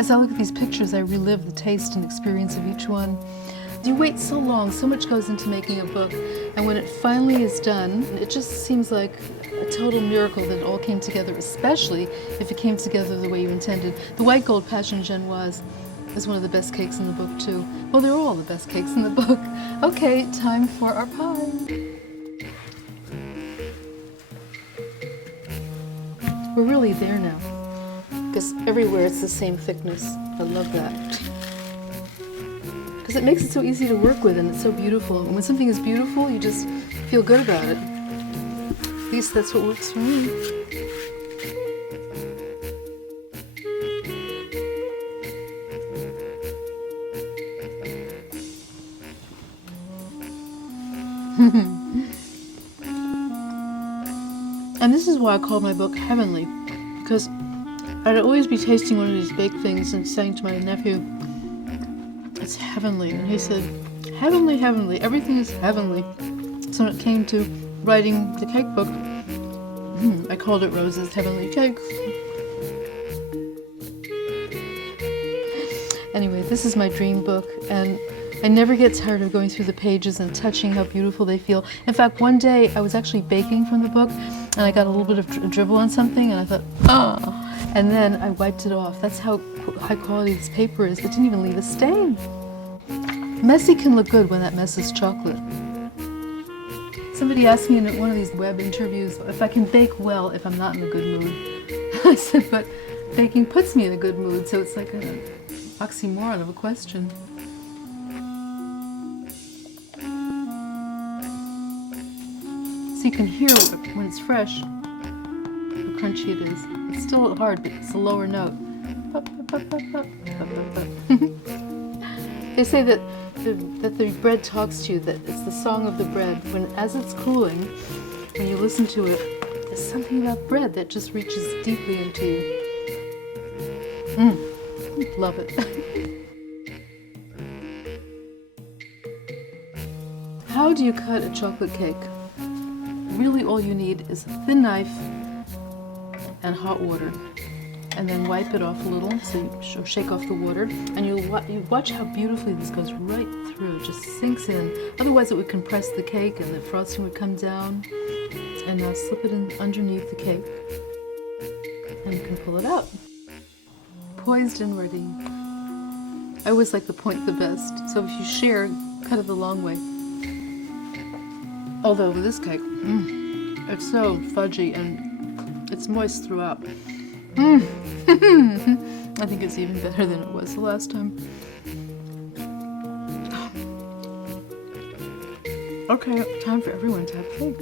As I look at these pictures, I relive the taste and experience of each one. You wait so long, so much goes into making a book, and when it finally is done, it just seems like a total miracle that it all came together, especially if it came together the way you intended. The white gold passion genoise is one of the best cakes in the book, too. Well, they're all the best cakes in the book. Okay, time for our pie. We're really there now, because everywhere it's the same thickness. I love that. Because it makes it so easy to work with, and it's so beautiful. And when something is beautiful, you just feel good about it. At least that's what works for me. And this is why I called my book Heavenly, because I'd always be tasting one of these baked things and saying to my nephew, "It's heavenly," and he said, "Heavenly, heavenly, everything is heavenly." So when it came to writing the cake book, I called it Rose's Heavenly Cakes. Anyway, this is my dream book, and I never get tired of going through the pages and touching how beautiful they feel. In fact, one day I was actually baking from the book, and I got a little bit of dribble on something, and I thought, oh, and then I wiped it off. That's how high quality this paper is. It didn't even leave a stain. Messy can look good when that mess is chocolate. Somebody asked me in one of these web interviews if I can bake well if I'm not in a good mood. I said, but baking puts me in a good mood, so it's like an oxymoron of a question. So you can hear when it's fresh how crunchy it is. It's still hard, but it's a lower note. They say that the bread talks to you, that it's the song of the bread. As it's cooling, when you listen to it, there's something about bread that just reaches deeply into you. Love it. How do you cut a chocolate cake? Really all you need is a thin knife and hot water, and then wipe it off a little, so you shake off the water, and you watch how beautifully this goes right through. It just sinks in. Otherwise it would compress the cake and the frosting would come down, and slip it in underneath the cake, and you can pull it out. Poised and ready. I always like the point the best, so if you share, cut it the long way. Although with this cake, it's so fudgy and it's moist throughout. I think it's even better than it was the last time. Okay, time for everyone to have cake.